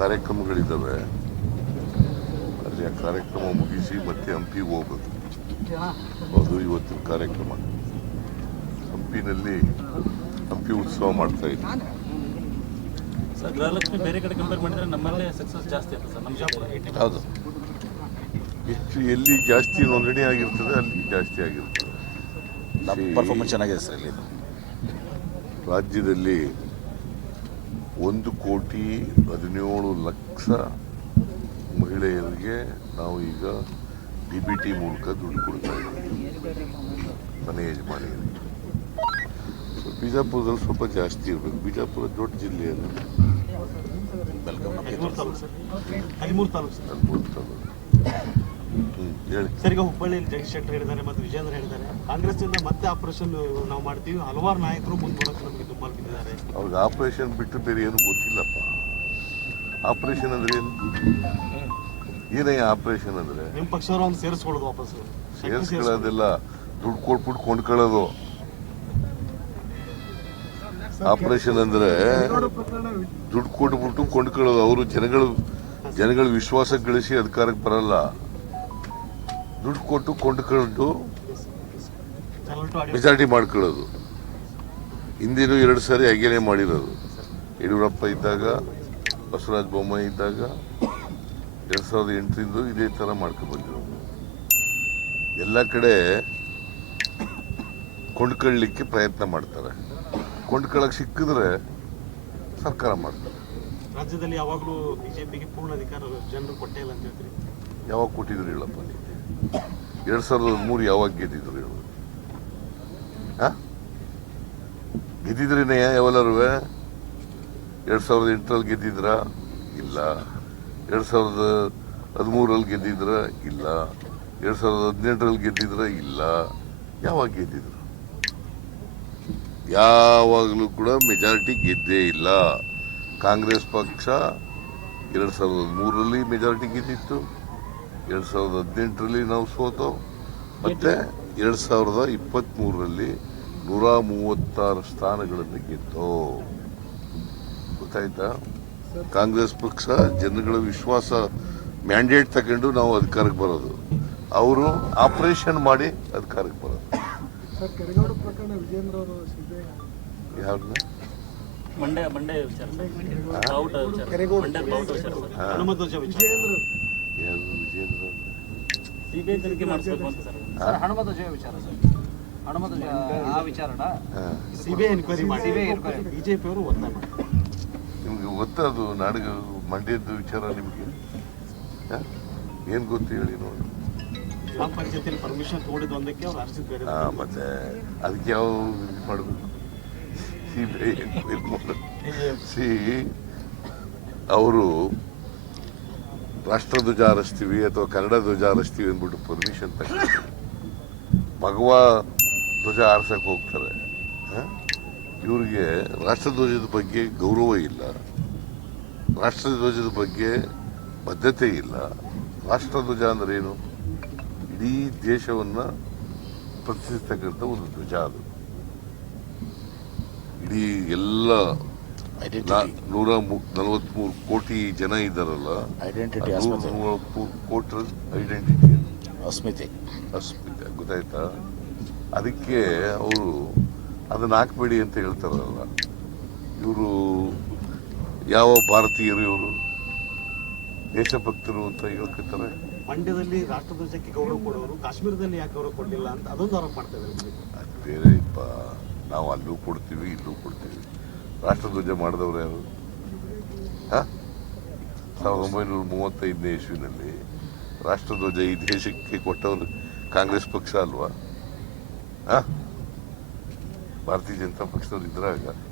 ಕಾರ್ಯಕ್ರಮಗಳಿದ್ದಾವೆ ಅಲ್ಲಿ ಆ ಕಾರ್ಯಕ್ರಮ ಮುಗಿಸಿ ಮತ್ತೆ ಹಂಪಿಗೆ ಹೋಗ್ಬೇಕು. ಅದು ಇವತ್ತಿನ ಕಾರ್ಯಕ್ರಮ. ಹಂಪಿನಲ್ಲಿ ಹಂಪಿ ಉತ್ಸವ ಮಾಡ್ತಾ ಇದ್ದೀವಿ ಸರ್ ಗೃಹಲಕ್ಷ್ಮಿ ಬೇರೆ ಕಡೆ ಕಂಪೇರ್ ಮಾಡಿದ್ರೆ ನಮ್ಮಲ್ಲೇ ಸಕ್ಸಸ್ ಜಾಸ್ತಿ ಅಂತ ಸರ್ ನಮ್ಮ ಜಿಲ್ಲೆ ಹೌದು. ಹೆಚ್ಚು ಎಲ್ಲಿ ಜಾಸ್ತಿ ನೋಂದಣಿ ಆಗಿರ್ತದೆ ಅಲ್ಲಿ ಜಾಸ್ತಿ ಆಗಿರ್ತದೆ. ನಮ್ಮ ಪರ್ಫಾರ್ಮೆನ್ಸ್ ಚೆನ್ನಾಗಿದೆ ಸರ್ ಇಲ್ಲಿ. ರಾಜ್ಯದಲ್ಲಿ ಒಂದು ಕೋಟಿ ಹದಿನೇಳು ಲಕ್ಷ ಮಹಿಳೆಯರಿಗೆ ನಾವು ಈಗ ಡಿ ಬಿ ಟಿ ಮೂಲಕ ದುಡ್ಡು ಕೊಡ್ತಾ ಇದ್ದೀವಿ. ಮನೆ ಯಜಮಾನಿಯರಿಗೆ. ಸೊ ಬಿಜಾಪುರದಲ್ಲಿ ಸ್ವಲ್ಪ ಜಾಸ್ತಿ ಇರಬೇಕು. ಬಿಜಾಪುರ ದೊಡ್ಡ ಜಿಲ್ಲೆ ವೆಲ್ಕಮ್ ಹದಿಮೂರು ತಾಲೂಕು. ಹೇಳಿ ಸರ್ ಈಗ ಹುಬ್ಬಳ್ಳಿಯಲ್ಲಿ ಜಗದೀಶ್ ಶೆಟ್ಟರ್ ಹೇಳಿದ್ದಾರೆ ಮತ್ತು ವಿಜೇಂದ್ರ ಹೇಳಿದ್ದಾರೆ. ಕಾಂಗ್ರೆಸ್ನಿಂದ ಮತ್ತೆ ಆಪರೇಷನ್ ನಾವು ಮಾಡ್ತೀವಿ. ಹಲವಾರು ನಾಯಕರು ಮುಂದುವರಕ್ಕೆ ನಮಗೆ ತುಂಬಾ ಬಿದ್ದಿದ್ದಾರೆ. ಅವ್ರಿಗೆ ಆಪರೇಷನ್ ಬಿಟ್ಟು ಬೇರೆ ಏನು ಗೊತ್ತಿಲ್ಲಪ್ಪ. ಆಪರೇಷನ್ ಅಂದ್ರೆ ಏನು? ಏನಯ್ಯ ಆಪರೇಷನ್ ಅಂದ್ರೆ? ನಿಮ್ಮ ಪಕ್ಷದವ್ರು ಒಂದು ಸೇರಿಸ್ಕೊಳ್ಳೋದು ವಾಪಸ್. ಸೇರಿಸ್ಕೊಳ್ಳೋದಿಲ್ಲ. ದುಡ್ಡು ಕೊಟ್ಬಿಟ್ಟು ಕೊಂಡ್ಕೊಳ್ಳೋದು. ಆಪರೇಷನ್ ಅಂದ್ರೆ ದುಡ್ಡು ಕೊಟ್ಬಿಟ್ಟು ಕೊಂಡ್ಕೊಳ್ಳೋದು. ಅವರು ಜನಗಳು ಜನಗಳ ವಿಶ್ವಾಸ ಗಳಿಸಿ ಅಧಿಕಾರಕ್ಕೆ ಬರಲ್ಲ. ದುಡ್ಡು ಕೊಟ್ಟು ಕೊಂಡ್ಕೊಂಡು ಮೆಜಾರಿಟಿ ಮಾಡ್ಕೊಳ್ಳೋದು. ಹಿಂದಿನೂ ಎರಡು ಸಾರಿ ಹಾಗೇನೆ ಮಾಡಿರೋದು. ಯಡಿಯೂರಪ್ಪ ಇದ್ದಾಗ ಬಸವರಾಜ ಬೊಮ್ಮಾಯಿ ಇದ್ದಾಗ ಎರಡು ಸಾವಿರದ ಎಂಟರಿಂದ ಇದೇ ಥರ ಮಾಡ್ಕೊಂಡು ಬಂದಿರೋದು. ಎಲ್ಲ ಕಡೆ ಕೊಂಡ್ಕೊಳ್ಳಿಕ್ಕೆ ಪ್ರಯತ್ನ ಮಾಡ್ತಾರೆ. ಕೊಂಡ್ಕೊಳ್ಳೋಕೆ ಸಿಕ್ಕಿದ್ರೆ ಸರ್ಕಾರ ಮಾಡ್ತಾರೆ. ರಾಜ್ಯದಲ್ಲಿ ಯಾವಾಗಲೂ ಬಿಜೆಪಿಗೆ ಪೂರ್ಣ ಅಧಿಕಾರ ಜನರು ಕೊಟ್ಟೇ ಇಲ್ಲ ಅಂತ ಹೇಳ್ತೀರಿ? ಯಾವಾಗ ಕೊಟ್ಟಿದ್ರು ಹೇಳಪ್ಪ ನೀವು? ಎರಡ್ ಸಾವಿರದ ಮೂರು ಯಾವಾಗ ಗೆದ್ದಿದ್ರು ಹೇಳು ಗೆದ್ದಿದ್ರಿ ಗೆದ್ದಿದ್ರೇನೆ ಯಾವೆಲ್ಲರೂ ಎರಡು ಸಾವಿರದ ಎಂಟರಲ್ಲಿ ಗೆದ್ದಿದ್ರ? ಇಲ್ಲ. ಎರಡು ಸಾವಿರದ ಹದಿಮೂರಲ್ಲಿ ಗೆದ್ದಿದ್ರ? ಇಲ್ಲ. ಎರಡು ಸಾವಿರದ ಹದಿನೆಂಟರಲ್ಲಿ ಗೆದ್ದಿದ್ರ? ಇಲ್ಲ. ಯಾವಾಗ ಗೆದ್ದಿದ್ರು? ಯಾವಾಗಲೂ ಕೂಡ ಮೆಜಾರಿಟಿ ಗೆದ್ದೇ ಇಲ್ಲ. ಕಾಂಗ್ರೆಸ್ ಪಕ್ಷ ಎರಡು ಸಾವಿರದ ಹದಿಮೂರರಲ್ಲಿ ಮೆಜಾರಿಟಿ ಗೆದ್ದಿತ್ತು. ಎರಡ್ ಸಾವಿರದ ಹದಿನೆಂಟರಲ್ಲಿ ನಾವು ಸೋತು. ಮತ್ತೆ ಎರಡು ಸಾವಿರದ ಇಪ್ಪತ್ತ್ಮೂರರಲ್ಲಿ ನೂರ ಮೂವತ್ತಾರು ಸ್ಥಾನಗಳನ್ನು ಗೆದ್ದು. ಗೊತ್ತಾಯ್ತಾ? ಕಾಂಗ್ರೆಸ್ ಪಕ್ಷ ಜನಗಳ ವಿಶ್ವಾಸ ಮ್ಯಾಂಡೇಟ್ ತಗೊಂಡು ನಾವು ಅಧಿಕಾರಕ್ಕೆ ಬರೋದು. ಅವರು ಆಪರೇಷನ್ ಮಾಡಿ ಅಧಿಕಾರಕ್ಕೆ ಬರೋದು. ಸರ್ ಕೆರೆಗೋಡು ಪ್ರಕರಣ ವಿಜೇಂದ್ರ ಅವರು ಸಿದ್ದೆ ಯಾರನ್ನ ಮಂಡ್ಯ ಸಿಬಿಐ ತನಿಖೆ ಮಾಡಿಸ್ಬೇಕು ಅಂತ ಸರ್. ಸರ್ ವಿಚಾರ ಸರ್. ಆ ವಿಚಾರನ ಹಾ. ಸಿಬಿಐ ಎನ್ಕ್ವೈರಿ ಮಾಡಿ. CBI enquiry. ಬಿಜೆಪಿ ಅವರು ಒತ್ತಾಯ ಮಾಡಿ. ನಿಮ್ಗೆ ಗೊತ್ತದು ನಾಡಿಗೆ ಮಂಡ್ಯದ ವಿಚಾರ ನಿಮಗೆ? ಏನು ಏನ್ ಗೊತ್ತು ಹೇಳಿ ನೋಡಿ. ಗ್ರಾಮ ಪಂಚಾಯತಿಯಲ್ಲಿ ಪರ್ಮಿಷನ್ ತಗೊಂಡಿದ್ದು ಒಂದಕ್ಕೆ ಅವ್ರು ಅರ್ಜಿದ್ ಬೇರೆ ಹಾ ಮತ್ತೆ ಅದಕ್ಕೆ ಯಾವ ಇದು ಮಾಡಬೇಕು? ಸಿ ಸಿ ಅವರು ರಾಷ್ಟ್ರಧ್ವಜ ಹಾರಿಸ್ತೀವಿ ಅಥವಾ ಕನ್ನಡ ಧ್ವಜ ಹಾರಿಸ್ತೀವಿ ಅಂದ್ಬಿಟ್ಟು ಪರ್ಮಿಷನ್ ತಗೊಂಡು ಭಗವ ಧ್ವಜ ಹಾರ್ಸಕ್ಕೆ ಹೋಗ್ತಾರೆ. ಇವರಿಗೆ ರಾಷ್ಟ್ರ ರಾಷ್ಟ್ರಧ್ವಜದ ಬಗ್ಗೆ ಗೌರವ ಇಲ್ಲ. ರಾಷ್ಟ್ರಧ್ವಜದ ಬಗ್ಗೆ ಬದ್ಧತೆ ಇಲ್ಲ. ರಾಷ್ಟ್ರಧ್ವಜ ಅಂದ್ರೆ ಏನು? ಇಡೀ ದೇಶವನ್ನು ಪ್ರತಿನಿಧಿಸ್ತಕ್ಕಂಥ ಒಂದು ಧ್ವಜ ಅದು. ಇಡೀ ಎಲ್ಲ ನೂರ ನಲವತ್ಮೂರು ಕೋಟಿ ಜನ ಇದ್ದಾರಲ್ಲ ಐಡೆಂಟಿಟಿ ಕೋಟಿ ಐಡೆಂಟಿಟಿ ಅಸ್ಮಿತೆ. ಅಸ್ಮಿತೆ ಗೊತ್ತಾಯ್ತಾ? ಅದಕ್ಕೆ ಅವರು ಅದನ್ನ ಹಾಕ್ಬೇಡಿ ಅಂತ ಹೇಳ್ತಾರಲ್ಲ. ಇವರು ಯಾವ ಭಾರತೀಯರು ಇವರು? ದೇಶಭಕ್ತರು ಅಂತ ಹೇಳ್ಕೊತಾರೆ. ಮಂಡ್ಯದಲ್ಲಿ ರಾಷ್ಟ್ರಧ್ವಜಕ್ಕೆ ಗೌರವ ಕೊಡೋರು ಕಾಶ್ಮೀರದಲ್ಲಿ ಯಾಕೆ ಗೌರವ ಕೊಡಲಿಲ್ಲ ಅಂತ ಅದೊಂದು ಆರೋಪ ಮಾಡ್ತಾ ಇದ್ದಾರೆ. ಬೇರೆ ಇಪ್ಪ ನಾವು ಅಲ್ಲೂ ಕೊಡ್ತೀವಿ ಇಲ್ಲೂ ಕೊಡ್ತೀವಿ. ರಾಷ್ಟ್ರಧ್ವಜ ಮಾಡಿದವರು ಯಾರು ಸಾವಿರದ ಒಂಬೈನೂರ ಮೂವತ್ತೈದನೇ ಇಸ್ವಿನಲ್ಲಿ ರಾಷ್ಟ್ರಧ್ವಜ ಈ ದೇಶಕ್ಕೆ ಕೊಟ್ಟವರು ಕಾಂಗ್ರೆಸ್ ಪಕ್ಷ ಅಲ್ವಾ ಹಾ ಭಾರತೀಯ ಜನತಾ ಪಕ್ಷದವ್ರು ಇದ್ರಾಗ ಹೇಳ್ತಾರೆ